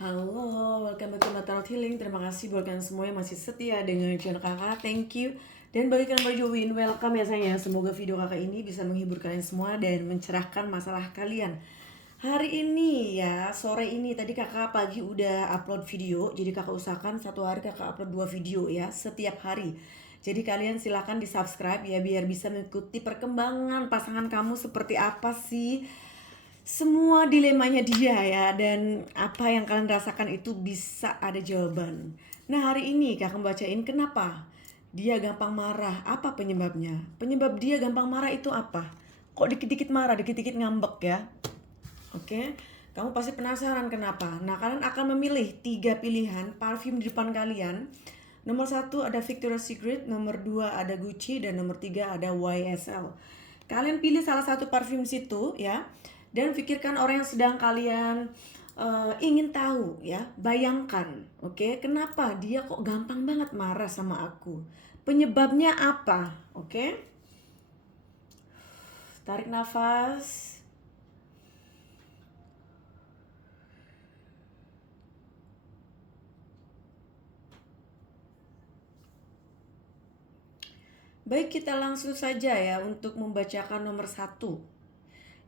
Halo, welcome back to Tarot Healing. Terima kasih buat kalian semua yang masih setia dengan channel kakak. Thank you. Dan bagi kalian baru join, welcome ya sayang. Semoga video kakak ini bisa menghibur kalian semua dan mencerahkan masalah kalian. Hari ini ya, sore ini tadi kakak pagi udah upload video. Jadi kakak usahakan satu hari kakak upload 2 video ya, setiap hari. Jadi kalian silahkan di subscribe ya, biar bisa mengikuti perkembangan pasangan kamu seperti apa sih, semua dilemanya dia ya, dan apa yang kalian rasakan itu bisa ada jawaban. Nah hari ini kakak bacain kenapa dia gampang marah, apa penyebabnya. Penyebab dia gampang marah itu apa, kok dikit-dikit marah, dikit-dikit ngambek ya. Oke, kamu pasti penasaran kenapa. Nah kalian akan memilih 3 pilihan parfum di depan kalian. Nomor 1 ada Victoria's Secret, nomor 2 ada Gucci, dan nomor 3 ada YSL. Kalian pilih salah satu parfum situ ya, dan pikirkan orang yang sedang kalian ingin tahu ya. Bayangkan, oke, kenapa dia kok gampang banget marah sama aku? Penyebabnya apa? Oke, tarik nafas. Baik, kita langsung saja ya untuk membacakan nomor 1.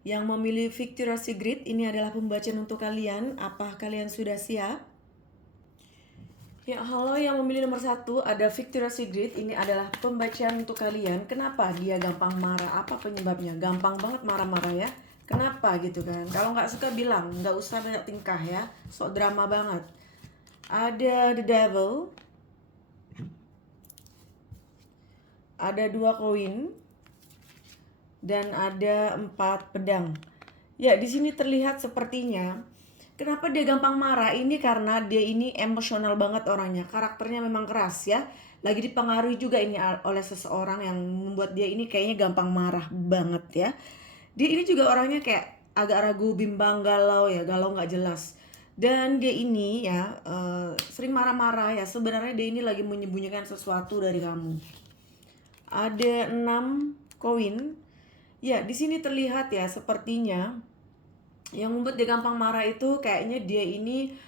Yang memilih Victoria's Secret, ini adalah pembacaan untuk kalian. Apa kalian sudah siap? Ya, halo, yang memilih nomor 1 ada Victoria's Secret. Ini adalah pembacaan untuk kalian. Kenapa dia gampang marah? Apa penyebabnya? Gampang banget marah-marah ya. Kenapa gitu kan? Kalau nggak suka bilang, nggak usah banyak tingkah ya. Sok drama banget. Ada The Devil, ada 2 koin, dan ada 4 pedang. Ya, di sini terlihat sepertinya kenapa dia gampang marah ini karena dia ini emosional banget orangnya. Karakternya memang keras ya. Lagi dipengaruhi juga ini oleh seseorang yang membuat dia ini kayaknya gampang marah banget ya. Dia ini juga orangnya kayak agak ragu, bimbang, galau ya, galau nggak jelas. Dan dia ini ya sering marah-marah ya. Sebenarnya dia ini lagi menyembunyikan sesuatu dari kamu. Ada 6 koin. Ya, di sini terlihat ya sepertinya yang membuat dia gampang marah itu kayaknya dia ini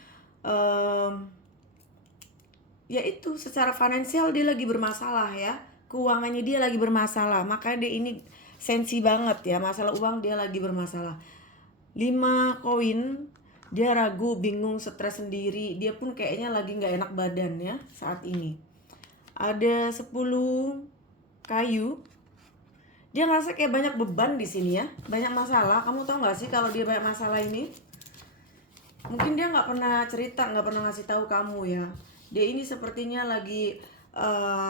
ya itu secara finansial dia lagi bermasalah ya. Keuangannya dia lagi bermasalah. Makanya dia ini sensi banget ya. Masalah uang dia lagi bermasalah. 5 koin, dia ragu, bingung, stres sendiri. Dia pun kayaknya lagi gak enak badan ya saat ini. Ada 10 kayu. Dia ngerasa kayak banyak beban di sini ya, banyak masalah. Kamu tahu nggak sih kalau dia banyak masalah ini? Mungkin dia nggak pernah cerita, nggak pernah ngasih tahu kamu ya. Dia ini sepertinya lagi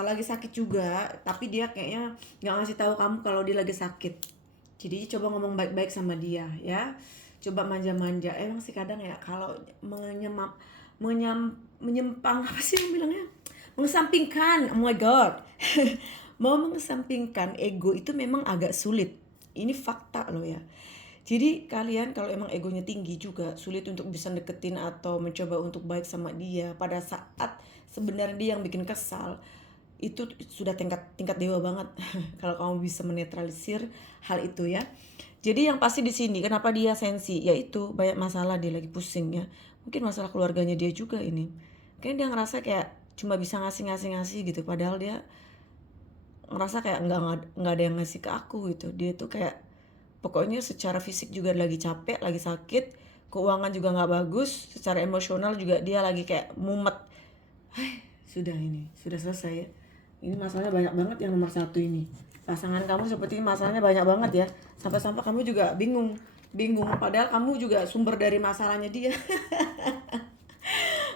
sakit juga, tapi dia kayaknya nggak ngasih tahu kamu kalau dia lagi sakit. Jadi coba ngomong baik-baik sama dia ya. Coba manja-manja. Emang sih kadang ya kalau menyempang apa sih bilangnya? Mengesampingkan. Oh my god. Mau mengesampingkan ego itu memang agak sulit. Ini fakta loh ya. Jadi kalian kalau emang egonya tinggi juga sulit untuk bisa deketin atau mencoba untuk baik sama dia pada saat sebenarnya dia yang bikin kesal. Itu sudah tingkat dewa banget kalau kamu bisa menetralisir hal itu ya. Jadi yang pasti di sini kenapa dia sensi, yaitu banyak masalah, dia lagi pusing ya. Mungkin masalah keluarganya dia juga ini. Kayaknya dia ngerasa kayak cuma bisa ngasih gitu, padahal dia ngerasa kayak nggak ada yang ngasih ke aku gitu. Dia tuh kayak pokoknya secara fisik juga lagi capek, lagi sakit, keuangan juga nggak bagus, secara emosional juga dia lagi kayak mumet. Sudah ini, sudah selesai ya. Ini masalahnya banyak banget yang nomor 1 ini. Pasangan kamu seperti masalahnya banyak banget ya. Sampai-sampai kamu juga bingung. Padahal kamu juga sumber dari masalahnya dia.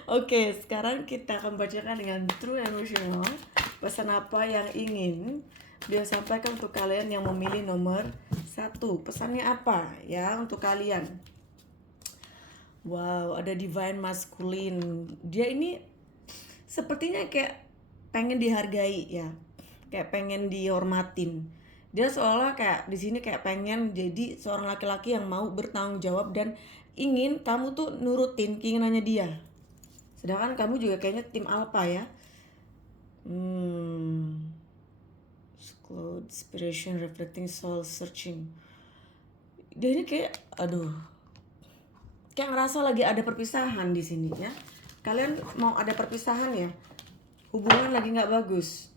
Oke, sekarang kita akan bacakan dengan true emotional. Pesan apa yang ingin dia sampaikan untuk kalian yang memilih nomor 1. Pesannya apa ya untuk kalian? Wow, ada divine masculine. Dia ini sepertinya kayak pengen dihargai ya, kayak pengen dihormatin. Dia seolah kayak di sini kayak pengen jadi seorang laki-laki yang mau bertanggung jawab dan ingin kamu tuh nurutin keinginannya dia. Sedangkan kamu juga kayaknya tim alpha ya. Cloud inspiration reflecting soul searching. Dia ini kayak aduh, kayak ngerasa lagi ada perpisahan di sini ya. Kalian mau ada perpisahan ya, hubungan lagi nggak bagus.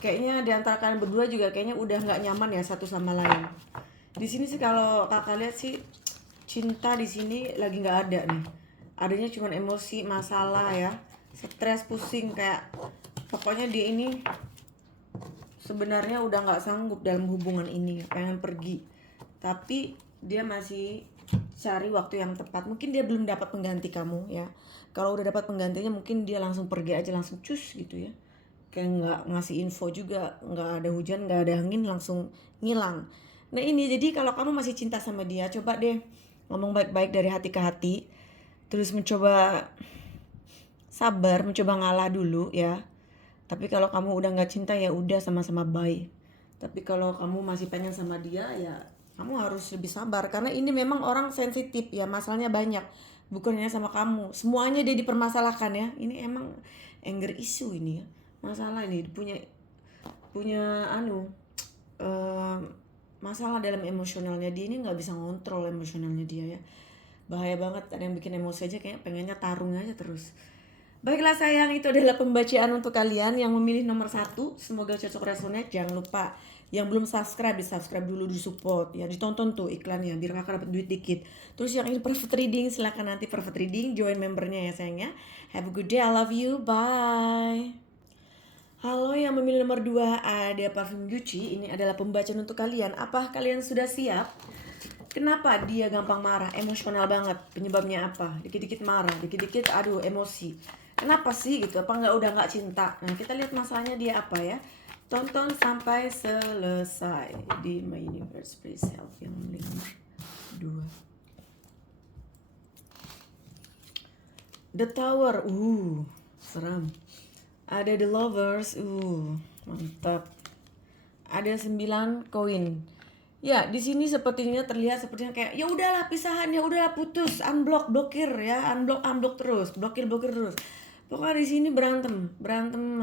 Kayaknya di antara kalian berdua juga kayaknya udah nggak nyaman ya satu sama lain. Di sini sih kalau kakak lihat sih cinta di sini lagi nggak ada nih. Adanya cuma emosi, masalah ya, stres, pusing, kayak pokoknya dia ini sebenarnya udah nggak sanggup dalam hubungan ini, pengen pergi. Tapi dia masih cari waktu yang tepat. Mungkin dia belum dapat pengganti kamu ya. Kalau udah dapat penggantinya mungkin dia langsung pergi aja, langsung cus gitu ya. Kayak nggak ngasih info juga, nggak ada hujan, nggak ada angin, langsung ngilang. Nah ini jadi kalau kamu masih cinta sama dia, coba deh ngomong baik-baik dari hati ke hati. Terus mencoba sabar, mencoba ngalah dulu ya. Tapi kalau kamu udah nggak cinta ya udah sama-sama bye. Tapi kalau kamu masih pengen sama dia ya kamu harus lebih sabar karena ini memang orang sensitif ya, masalahnya banyak. Bukannya sama kamu, semuanya dia dipermasalahkan ya. Ini emang anger issue ini ya. Masalah ini punya masalah dalam emosionalnya dia ini, nggak bisa ngontrol emosionalnya dia ya. Bahaya banget, ada yang bikin emosi aja kayak pengennya tarung aja terus. Baiklah sayang, itu adalah pembacaan untuk kalian yang memilih nomor 1. Semoga cocok resonate. Jangan lupa yang belum subscribe, di subscribe dulu, di support ya, ditonton tuh iklannya biar kakak dapat duit dikit. Terus yang ini private reading, silakan nanti private reading, join membernya ya sayangnya. Have a good day, I love you, bye. Halo yang memilih nomor 2, ada parfum Gucci. Ini adalah pembacaan untuk kalian. Apa kalian sudah siap? Kenapa dia gampang marah, emosional banget? Penyebabnya apa? Dikit-dikit marah, dikit-dikit aduh emosi. Kenapa sih gitu? Apa udah nggak cinta? Nah kita lihat masalahnya dia apa ya. Tonton sampai selesai di My Universe Please Help yang nomor 2. The Tower, seram. Ada The Lovers, mantap. Ada 9 koin. Ya, di sini sepertinya terlihat sepertinya kayak ya udahlah pisahan, ya udahlah putus, unblock, blokir ya, unblock terus, blokir terus. Pokoknya di sini berantem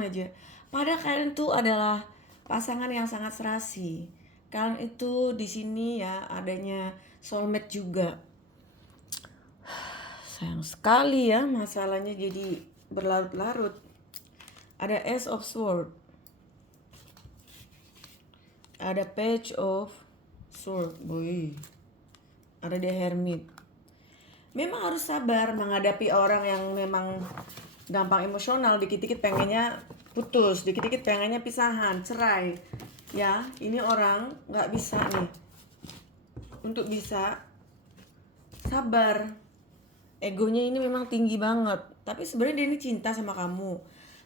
aja. Padahal kalian tuh adalah pasangan yang sangat serasi. Kalian itu di sini ya adanya soulmate juga. Sayang sekali ya masalahnya jadi berlarut-larut. Ada Ace of Swords. Ada Page of Sword, boy. Ada The Hermit. Memang harus sabar menghadapi orang yang memang gampang emosional, dikit-dikit pengennya putus, dikit-dikit pengennya pisahan, cerai. Ya, ini orang nggak bisa nih untuk bisa sabar. Egonya ini memang tinggi banget. Tapi sebenarnya dia ini cinta sama kamu.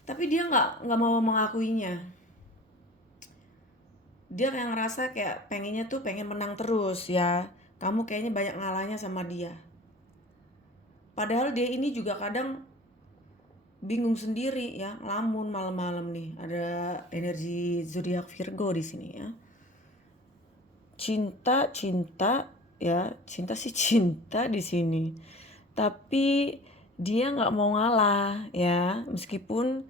Tapi dia nggak mau mengakuinya. Dia kayak ngerasa kayak pengennya tuh pengen menang terus ya. Kamu kayaknya banyak ngalahnya sama dia. Padahal dia ini juga kadang bingung sendiri ya, ngelamun malam-malam nih. Ada energi zodiak Virgo di sini ya. Cinta ya, cinta sih cinta di sini. Tapi dia nggak mau ngalah ya, meskipun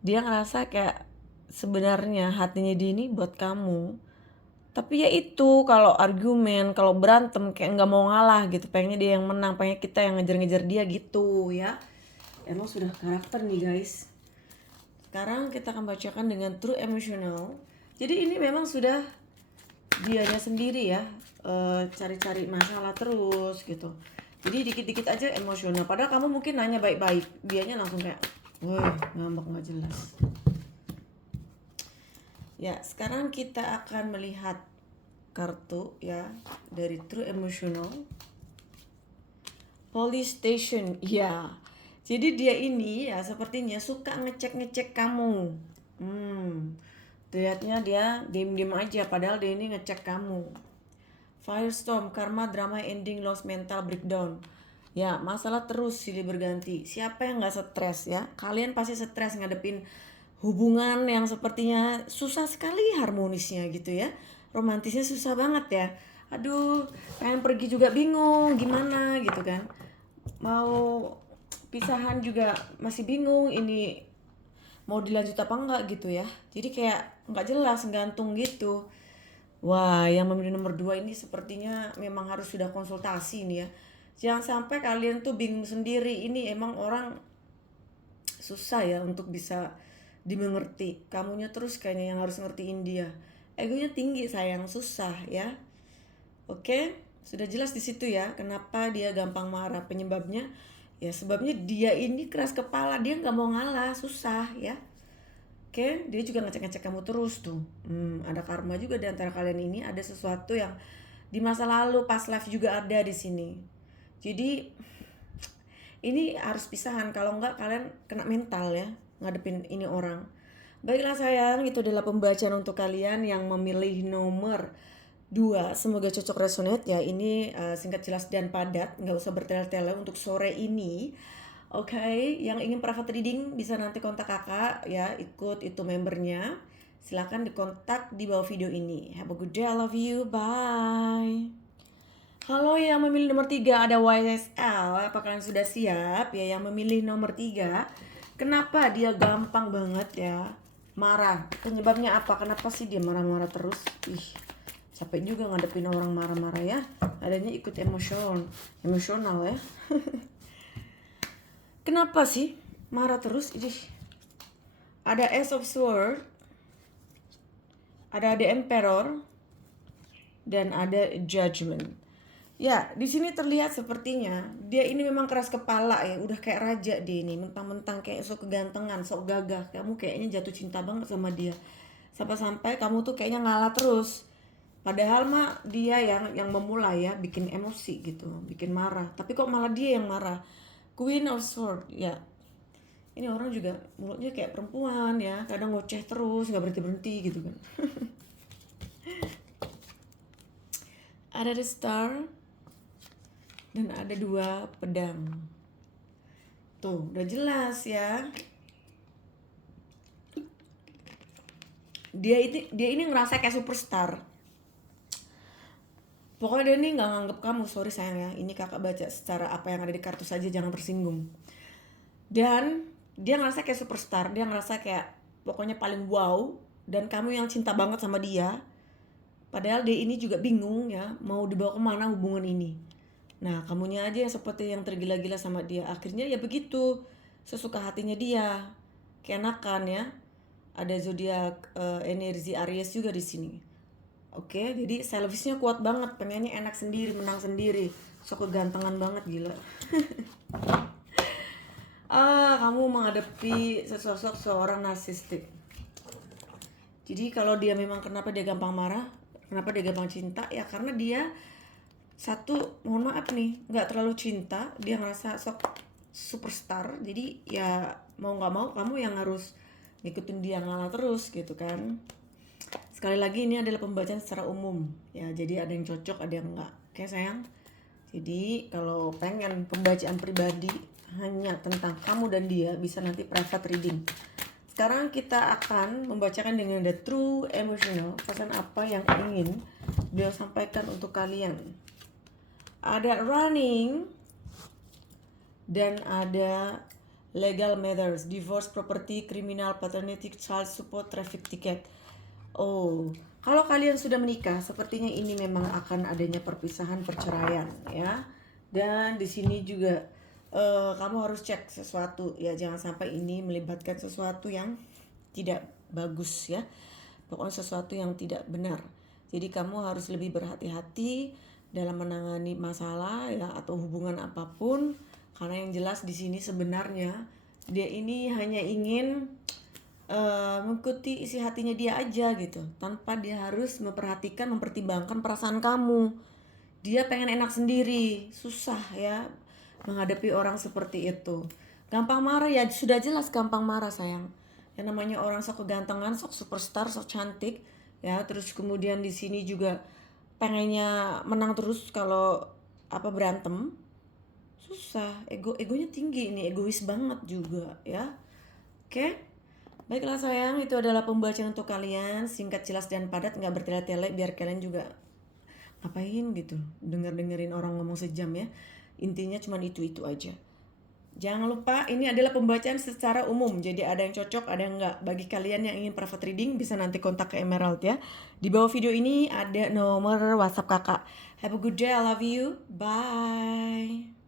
dia ngerasa kayak sebenarnya hatinya dia ini buat kamu. Tapi ya itu kalau argumen, kalau berantem kayak nggak mau ngalah gitu, pengennya dia yang menang, pengen kita yang ngejar-ngejar dia gitu ya. Emang sudah karakter nih guys. Sekarang kita akan bacakan dengan true emotional. Jadi ini memang sudah dianya sendiri ya, cari-cari masalah terus gitu. Jadi dikit-dikit aja emosional. Padahal kamu mungkin nanya baik-baik, dianya langsung kayak, woi ngambek nggak jelas. Ya, sekarang kita akan melihat kartu ya dari True Emotional. Police Station, ya. Jadi dia ini ya sepertinya suka ngecek kamu. Lihatnya dia diem-diem aja, padahal dia ini ngecek kamu. Firestorm, karma, drama, ending, lost, mental breakdown. Ya, masalah terus silih berganti. Siapa yang gak stres ya? Kalian pasti stres ngadepin hubungan yang sepertinya susah sekali harmonisnya gitu ya. Romantisnya susah banget ya. Aduh, pengen pergi juga bingung gimana gitu kan. Mau pisahan juga masih bingung, ini mau dilanjut apa enggak gitu ya. Jadi kayak gak jelas, gantung gitu. Wah, yang memilih nomor 2 ini sepertinya memang harus sudah konsultasi nih ya. Jangan sampai kalian tuh bingung sendiri. Ini emang orang susah ya untuk bisa dimengerti. Kamunya terus kayaknya yang harus ngertiin dia. Egonya tinggi sayang, susah ya. Oke, sudah jelas di situ ya kenapa dia gampang marah. Penyebabnya ya sebabnya dia ini keras kepala, dia nggak mau ngalah, susah ya. Oke, dia juga ngecek-ngecek kamu terus tuh. Ada karma juga di antara kalian ini, ada sesuatu yang di masa lalu past life juga ada di sini. Jadi ini harus pisahan, kalau enggak kalian kena mental ya ngadepin ini orang. Baiklah sayang, itu adalah pembacaan untuk kalian yang memilih nomor 2. Semoga cocok resonate ya. Ini singkat, jelas, dan padat, nggak usah bertele-tele untuk sore ini. Oke, yang ingin private reading bisa nanti kontak kakak ya, ikut itu membernya. Silahkan dikontak di bawah video ini. Have a good day, I love you, bye. Halo yang memilih nomor 3, ada YSL. Apa kalian sudah siap ya yang memilih nomor 3? Kenapa dia gampang banget ya marah? Penyebabnya apa? Kenapa sih dia marah-marah terus? Capek juga ngadepin orang marah-marah ya. Adanya ikut emosional ya. Kenapa sih marah terus? Ada Ace of Swords, ada Emperor, dan ada Judgment. Ya, di sini terlihat sepertinya dia ini memang keras kepala ya, udah kayak raja dia ini, mentang-mentang kayak sok kegantengan, sok gagah. Kamu kayaknya jatuh cinta banget sama dia. Sampai-sampai kamu tuh kayaknya ngalah terus. Padahal mah dia yang memulai ya, bikin emosi gitu, bikin marah. Tapi kok malah dia yang marah. Queen of Swords, ya. Ini orang juga mulutnya kayak perempuan ya, kadang ngoceh terus, nggak berhenti-berhenti gitu kan. Ada The Star dan ada 2 pedang. Tuh, udah jelas ya. Dia ini ngerasa kayak superstar. Pokoknya dia ini nggak nganggep kamu, sorry sayang ya. Ini kakak baca secara apa yang ada di kartu saja, jangan tersinggung. Dan dia ngerasa kayak superstar, dia ngerasa kayak pokoknya paling wow. Dan kamu yang cinta banget sama dia. Padahal dia ini juga bingung ya, mau dibawa kemana hubungan ini. Nah, kamunya aja yang seperti yang tergila-gila sama dia. Akhirnya ya begitu, sesuka hatinya dia. Keenakan ya. Ada zodiak energi Aries juga di sini. Oke, jadi selfishnya kuat banget, pengennya enak sendiri, menang sendiri, sok kegantengan banget, gila. Kamu menghadapi sesosok seorang narsistik. Jadi kalau dia memang, kenapa dia gampang marah, kenapa dia gampang cinta, ya karena dia satu, mohon maaf nih, nggak terlalu cinta, dia ngerasa sok superstar, jadi ya mau nggak mau kamu yang harus ngikutin dia, ngalah terus gitu kan. Sekali lagi ini adalah pembacaan secara umum ya, jadi ada yang cocok, ada yang enggak. Oke sayang. Jadi kalau pengen pembacaan pribadi hanya tentang kamu dan dia, bisa nanti private reading. Sekarang kita akan membacakan dengan the true emotional, pesan apa yang ingin dia sampaikan untuk kalian. Ada running dan ada legal matters, divorce, property, criminal, paternity, child support, traffic ticket. Oh, kalau kalian sudah menikah, sepertinya ini memang akan adanya perpisahan, perceraian ya. Dan di sini juga kamu harus cek sesuatu ya, jangan sampai ini melibatkan sesuatu yang tidak bagus ya. Pokoknya sesuatu yang tidak benar. Jadi kamu harus lebih berhati-hati dalam menangani masalah ya, atau hubungan apapun, karena yang jelas di sini sebenarnya dia ini hanya ingin mengikuti isi hatinya dia aja gitu, tanpa dia harus memperhatikan, mempertimbangkan perasaan kamu. Dia pengen enak sendiri, susah ya menghadapi orang seperti itu. Gampang marah ya, sudah jelas gampang marah sayang. Yang namanya orang sok kegantengan, sok superstar, sok cantik ya, terus kemudian di sini juga pengennya menang terus, kalau berantem susah, egonya tinggi nih, egois banget juga ya. Oke? Baiklah sayang, itu adalah pembacaan untuk kalian, singkat, jelas, dan padat, nggak bertele-tele, biar kalian juga ngapain gitu dengerin orang ngomong sejam ya. Intinya cuma itu aja. Jangan lupa ini adalah pembacaan secara umum, jadi ada yang cocok, ada yang enggak. Bagi kalian yang ingin private reading bisa nanti kontak ke Emerald ya. Di bawah video ini ada nomor WhatsApp kakak. Have a good day, I love you, bye.